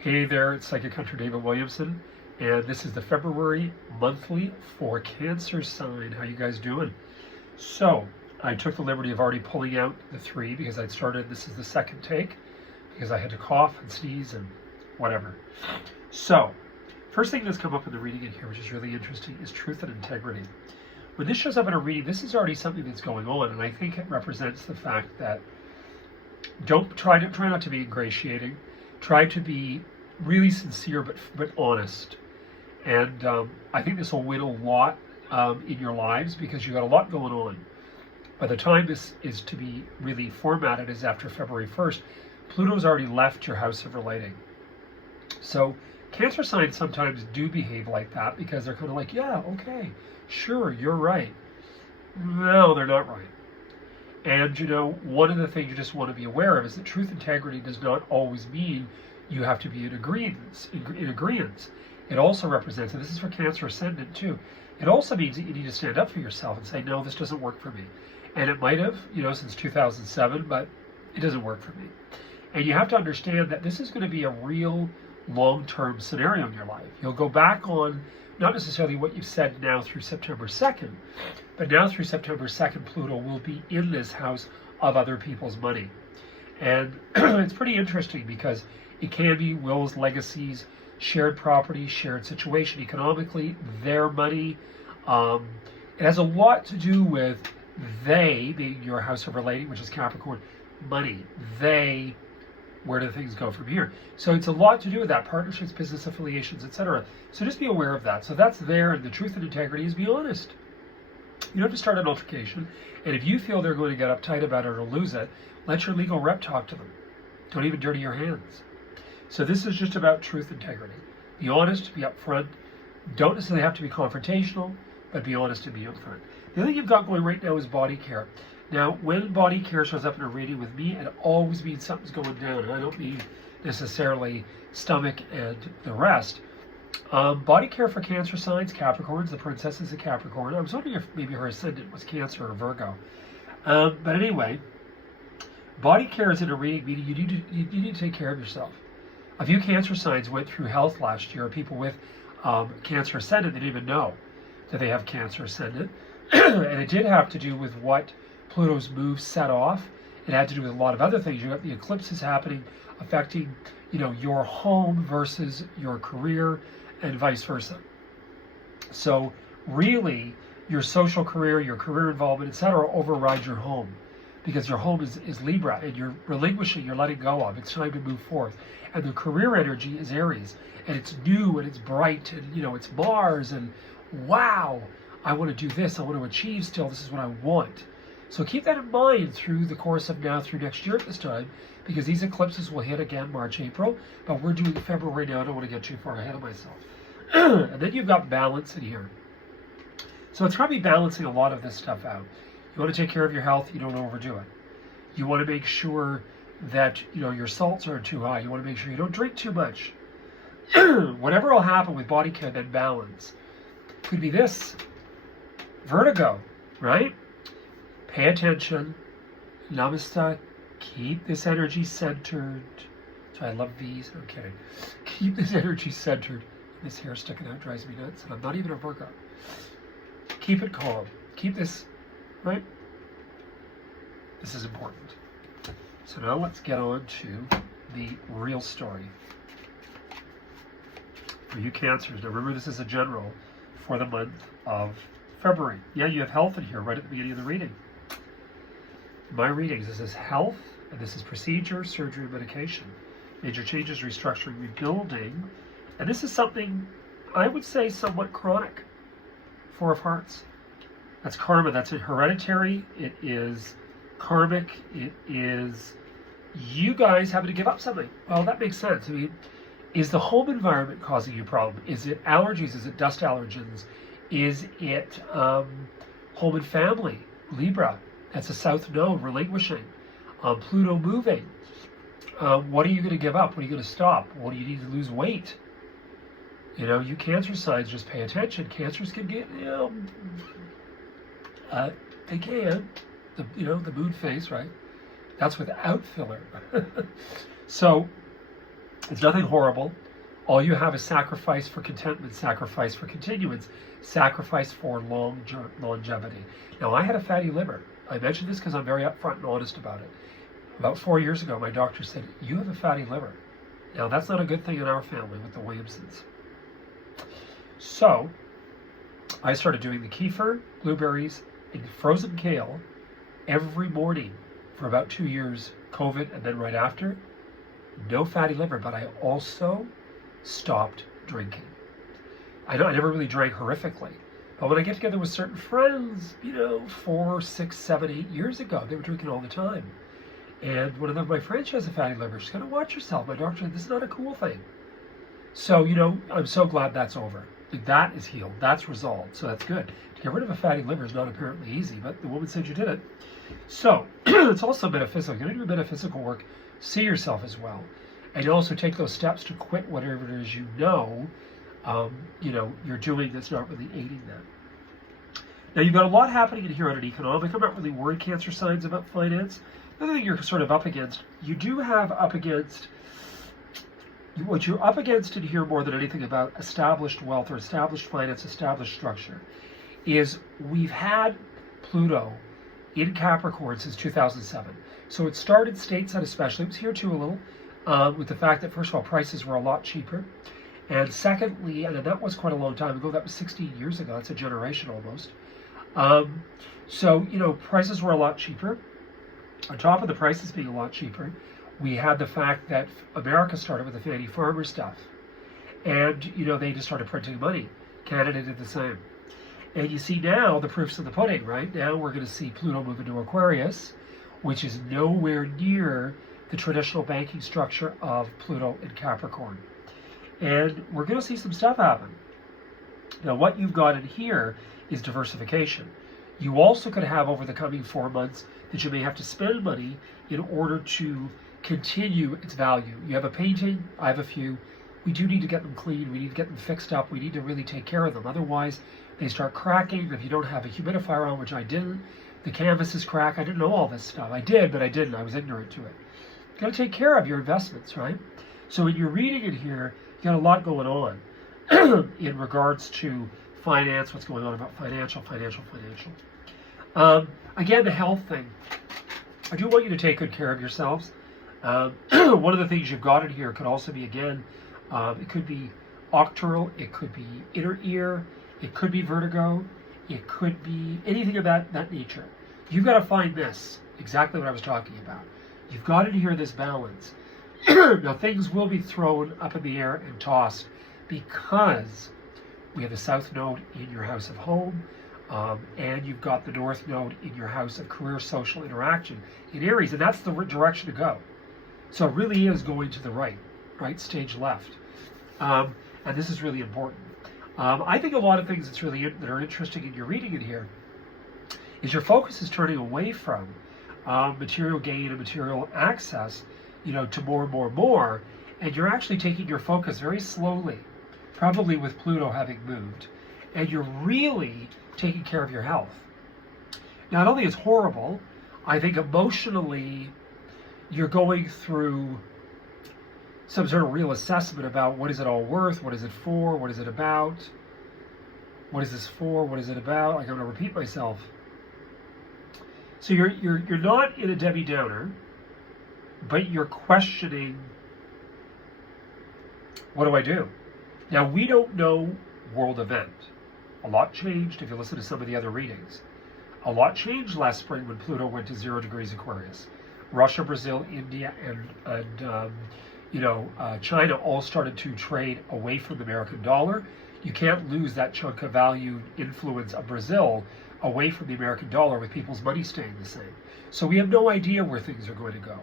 Hey there, it's Psychic Hunter David Williamson, and this is the February monthly for Cancer sign. How you guys doing? So, I took the liberty of already pulling out the 3 because I'd started, this is the second take, because I had to cough and sneeze and whatever. So, first thing that's come up in the reading in here, which is really interesting, is truth and integrity. When this shows up in a reading, this is already something that's going on, and I think it represents the fact that try not to be ingratiating. Try to be really sincere but honest. And I think this will win a lot in your lives because you've got a lot going on. By the time this is to be really formatted is after February 1st, Pluto's already left your house of relating. So Cancer signs sometimes do behave like that because they're kind of like, yeah, okay, sure, you're right. No, they're not right. And you know, one of the things you just want to be aware of is that truth integrity does not always mean you have to be in agreement. It also represents, and this is for Cancer Ascendant too, it also means that you need to stand up for yourself and say, no, this doesn't work for me. And it might have, since 2007, but it doesn't work for me. And you have to understand that this is going to be a real long-term scenario in your life. You'll go back on not necessarily what you've said now through September 2nd, but now through September 2nd, Pluto will be in this house of other people's money. And it's pretty interesting because it can be wills, legacies, shared property, shared situation. Economically, their money. It has a lot to do with they, being your house of relating, which is Capricorn, money. They, where do things go from here? So it's a lot to do with that, partnerships, business affiliations, etc. So just be aware of that. So that's there, and the truth and integrity is be honest. You don't have to start an altercation, and if you feel they're going to get uptight about it or lose it, let your legal rep talk to them. Don't even dirty your hands. So this is just about truth and integrity. Be honest, be upfront. Don't necessarily have to be confrontational, but be honest and be upfront. The other thing you've got going right now is body care. Now, when body care shows up in a reading with me, it always means something's going down. And I don't mean necessarily stomach and the rest. Body care for Cancer signs, Capricorns. The princess is a Capricorn. I was wondering if maybe her ascendant was Cancer or Virgo. But anyway, body care is in a reading, meaning you need to take care of yourself. A few Cancer signs went through health last year. People with Cancer ascendant, they didn't even know that they have Cancer ascendant. And it did have to do with what Pluto's move set off. It had to do with a lot of other things. You got the eclipses happening, affecting, your home versus your career, and vice versa. So really, your social career, your career involvement, etc., override your home, because your home is Libra, and you're relinquishing, you're letting go of. It's time to move forth. And the career energy is Aries, and it's new and it's bright, and it's Mars, and wow, I want to do this, I want to achieve still, this is what I want. So keep that in mind through the course of now through next year at this time, because these eclipses will hit again March, April, but we're doing February now. I don't want to get too far ahead of myself. And then you've got balance in here. So it's probably balancing a lot of this stuff out. You want to take care of your health, you don't overdo it. You want to make sure that your salts aren't too high. You want to make sure you don't drink too much. Whatever will happen with body care, then balance. Could be this. Vertigo, right? Pay attention. Namaste. Keep this energy centered. So I love these. I'm kidding. Keep this energy centered. This hair sticking out drives me nuts. And I'm not even a Virgo. Keep it calm. Keep this, right? This is important. So now let's get on to the real story. For you Cancers, now remember this is a general for the month of February. Yeah, you have health in here right at the beginning of the reading. My readings, this is health, and this is procedure, surgery, medication. Major changes, restructuring, rebuilding. And this is something, I would say, somewhat chronic. 4 of Hearts. That's karma. That's hereditary. It is karmic. It is you guys having to give up something. Well, that makes sense. I mean, is the home environment causing you a problem? Is it allergies? Is it dust allergens? Is it home and family? Libra. That's a south node, relinquishing. Pluto moving. What are you going to give up? What are you going to stop? What do you need to lose weight? You Cancer signs, just pay attention. Cancers can get, they can. The moon phase, right? That's without filler. So It's nothing horrible. All you have is sacrifice for contentment, sacrifice for continuance, sacrifice for longevity. Now, I had a fatty liver. I mention this because I'm very upfront and honest about it. About 4 years ago, my doctor said, you have a fatty liver. Now, that's not a good thing in our family with the Williamsons. So, I started doing the kefir, blueberries, and frozen kale every morning for about 2 years, COVID, and then right after. No fatty liver, but I also stopped drinking. I never really drank horrifically, but when I get together with certain friends, 4, 6, 7, 8 years ago, they were drinking all the time. And one of my friends has a fatty liver. She's got to watch herself. My doctor said, this is not a cool thing. So, I'm so glad that's over. That is healed. That's resolved. So that's good. To get rid of a fatty liver is not apparently easy, but the woman said you did it. So, it's also metaphysical. You're going to do metaphysical work. See yourself as well. And you also take those steps to quit whatever it is you're doing that's not really aiding that. Now, you've got a lot happening in here on an economic. I'm not really worried, Cancer signs, about finance. The other thing you're sort of up against, you do have up against, what you're up against in here more than anything about established wealth or established finance, established structure, is we've had Pluto in Capricorn since 2007. So it started stateside especially. It was here too a little, with the fact that, first of all, prices were a lot cheaper. And secondly, and that was quite a long time ago, that was 16 years ago, that's a generation almost. So, prices were a lot cheaper. On top of the prices being a lot cheaper, we had the fact that America started with the Fannie Farmer stuff. And, they just started printing money. Canada did the same. And you see now the proofs of the pudding, right? Now we're going to see Pluto move into Aquarius, which is nowhere near the traditional banking structure of Pluto in Capricorn. And we're going to see some stuff happen. Now, what you've got in here is diversification. You also could have over the coming 4 months that you may have to spend money in order to continue its value. You have a painting, I have a few. We do need to get them cleaned. We need to get them fixed up. We need to really take care of them. Otherwise, they start cracking. If you don't have a humidifier on, which I didn't, the canvases crack. I didn't know all this stuff. I did, but I didn't. I was ignorant to it. You got to take care of your investments, right? So when you're reading it here, you got a lot going on in regards to finance, what's going on about financial. Again, the health thing. I do want you to take good care of yourselves. One of the things you've got in here could also be, again, it could be octural, it could be inner ear, it could be vertigo, it could be anything of that nature. You've got to find this, exactly what I was talking about. You've got in here this balance. Now, things will be thrown up in the air and tossed because we have the South Node in your house of home, and you've got the North Node in your house of career social interaction in Aries, and that's the direction to go. So it really is going to the right stage left. And this is really important. I think a lot of things that are interesting in your reading in here is your focus is turning away from material gain and material access, to more, and you're actually taking your focus very slowly, probably with Pluto having moved, and you're really taking care of your health. Now, I don't think it's horrible. I think emotionally, you're going through some sort of real assessment about what is it all worth, what is it for, what is it about, what is this for, what is it about. I'm going to repeat myself. So you're not in a Debbie Downer, but you're questioning, what do I do? Now, we don't know world event. A lot changed if you listen to some of the other readings. A lot changed last spring when Pluto went to 0 degrees Aquarius. Russia, Brazil, India, and China all started to trade away from the American dollar. You can't lose that chunk of value influence of Brazil away from the American dollar with people's money staying the same. So we have no idea where things are going to go.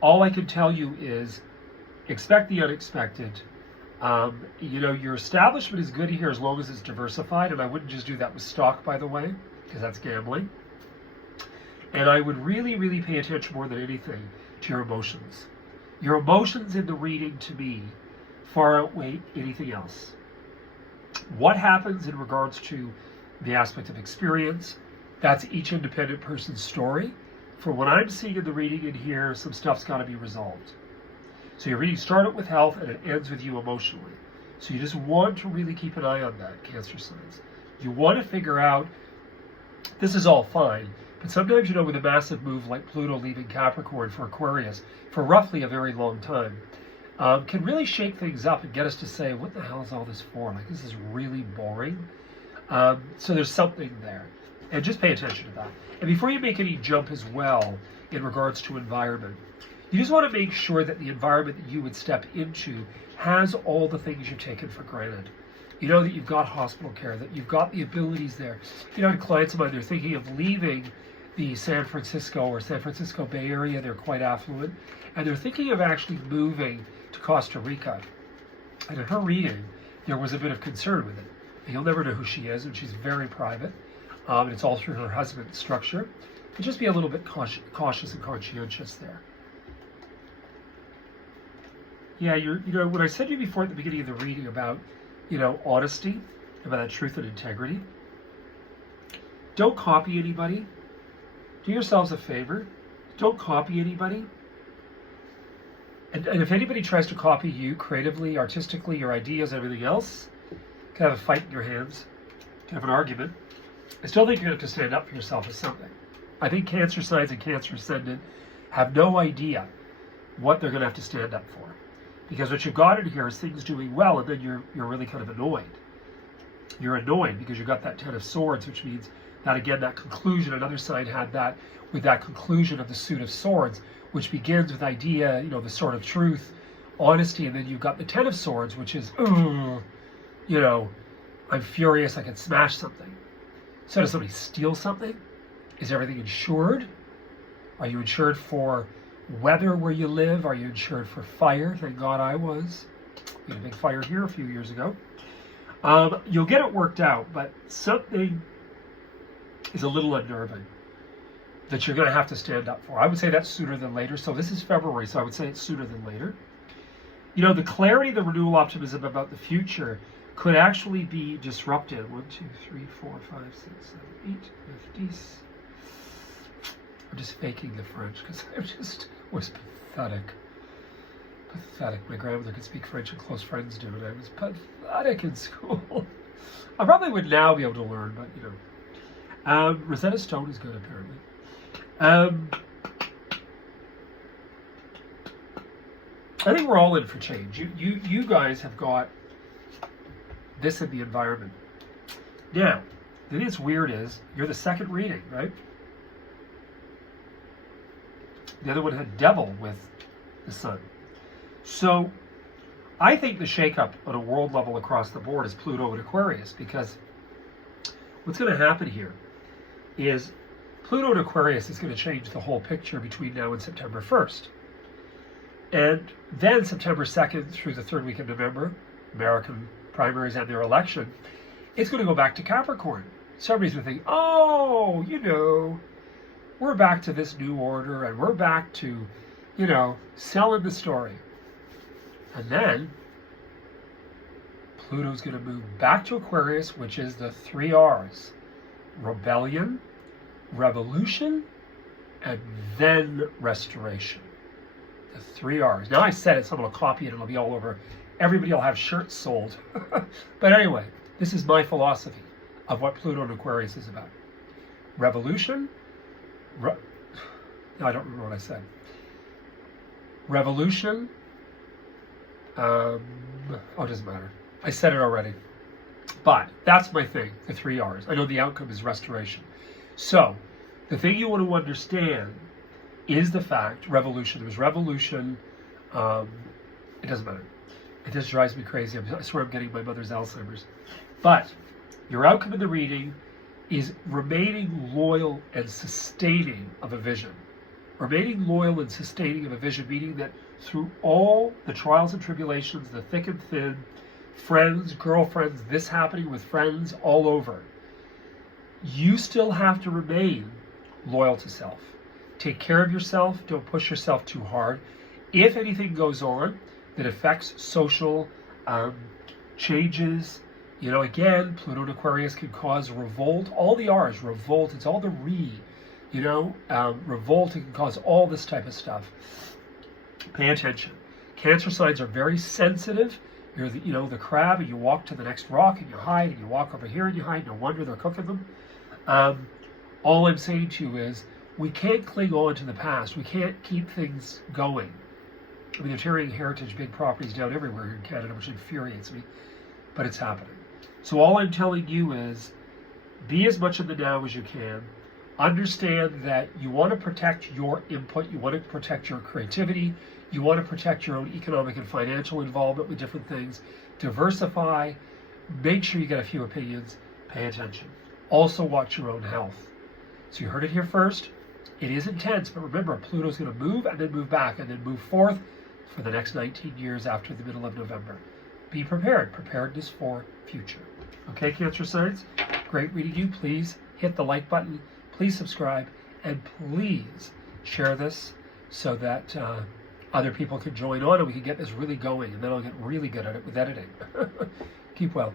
All I can tell you is expect the unexpected. Your establishment is good here as long as it's diversified, and I wouldn't just do that with stock, by the way, because that's gambling. And I would really, really pay attention more than anything to your emotions. Your emotions in the reading, to me, far outweigh anything else. What happens in regards to the aspect of experience, that's each independent person's story. For what I'm seeing in the reading in here, some stuff's got to be resolved. So your reading started with health and it ends with you emotionally. So you just want to really keep an eye on that, Cancer signs. You want to figure out, this is all fine, but sometimes, you know, with a massive move like Pluto leaving Capricorn for Aquarius for roughly a very long time, can really shake things up and get us to say, what the hell is all this for? Like, this is really boring. So there's something there. And just pay attention to that. And before you make any jump as well in regards to environment, you just want to make sure that the environment that you would step into has all the things you've taken for granted. You know, that you've got hospital care, that you've got the abilities there. You know, clients of mine, they're thinking of leaving the San Francisco or San Francisco Bay Area. They're quite affluent. And they're thinking of actually moving to Costa Rica. And in her reading, there was a bit of concern with it. And you'll never know who she is, and she's very private. And it's all through her husband's structure. But just be a little bit cautious and conscientious there. Yeah, you know, when I said to you before at the beginning of the reading about, you know, honesty, about that truth and integrity, don't copy anybody. Do yourselves a favor. Don't copy anybody. And if anybody tries to copy you creatively, artistically, your ideas, everything else, you can have a fight in your hands, you can have an argument. I still think you're going to have to stand up for yourself as something. I think Cancer signs and Cancer ascendant have no idea what they're going to have to stand up for. Because what you've got in here is things doing well, and then you're really kind of annoyed. You're annoyed because you've got that Ten of Swords, which means that, again, that conclusion, another sign had that with that conclusion of the Suit of Swords, which begins with idea, you know, the Sword of Truth, honesty, and then you've got the Ten of Swords, which is, you know, I'm furious, I can smash something. So does somebody steal something? Is everything insured? Are you insured for weather where you live? Are you insured for fire? Thank God I was. We had a big fire here a few years ago. You'll get it worked out, but something is a little unnerving that you're going to have to stand up for. I would say that's sooner than later. So this is February, so I would say it's sooner than later. You know, the clarity, the renewal optimism about the future could actually be disrupted. 1, 2, 3, 4, 5, 6, 7, 8, 50. I'm just faking the French because I just was pathetic. Pathetic. My grandmother could speak French and close friends do, and I was pathetic in school. I probably would now be able to learn, but you know. Rosetta Stone is good, apparently. I think we're all in for change. You guys have got this in the environment. Now, the thing that's weird is you're the second reading, right? The other one had Devil with the Sun. So I think the shakeup on a world level across the board is Pluto and Aquarius, because what's going to happen here is Pluto and Aquarius is going to change the whole picture between now and September 1st. And then September 2nd through the third week of November, American primaries and their election, it's going to go back to Capricorn. Somebody's going to think, oh, you know, we're back to this new order and we're back to, you know, selling the story. And then Pluto's going to move back to Aquarius, which is the 3 R's. Rebellion, revolution, and then restoration. The 3 R's. Now I said it, someone will copy it and it'll be all over. Everybody will have shirts sold. But anyway, this is my philosophy of what Pluto and Aquarius is about. Revolution. No, I don't remember what I said. Revolution. Oh, it doesn't matter. I said it already. But that's my thing, the 3 R's. I know the outcome is restoration. So, the thing you want to understand is the fact, revolution. There was revolution. It doesn't matter. It just drives me crazy. I swear I'm getting my mother's Alzheimer's. But your outcome in the reading is remaining loyal and sustaining of a vision. Remaining loyal and sustaining of a vision, meaning that through all the trials and tribulations, the thick and thin, friends, girlfriends, this happening with friends all over, you still have to remain loyal to self. Take care of yourself. Don't push yourself too hard. If anything goes on that affects social changes, you know, again, Pluto and Aquarius can cause revolt. All the R's, revolt, it's all the revolt, it can cause all this type of stuff. Pay attention. Cancer signs are very sensitive. You're the, the crab, and you walk to the next rock and you hide, and you walk over here and you hide. No wonder they're cooking them. All I'm saying to you is we can't cling on to the past. We can't keep things going. I mean, they're tearing heritage big properties down everywhere here in Canada, which infuriates me, but it's happening. So all I'm telling you is be as much in the now as you can. Understand that you want to protect your input. You want to protect your creativity. You want to protect your own economic and financial involvement with different things. Diversify. Make sure you get a few opinions. Pay attention. Also watch your own health. So you heard it here first. It is intense, but remember, Pluto's going to move and then move back and then move forth for the next 19 years after the middle of November. Be prepared. Preparedness for future. Okay, Cancer signs? Great reading you. Please hit the like button. Please subscribe. And please share this so that other people can join on and we can get this really going. And then I'll get really good at it with editing. Keep well.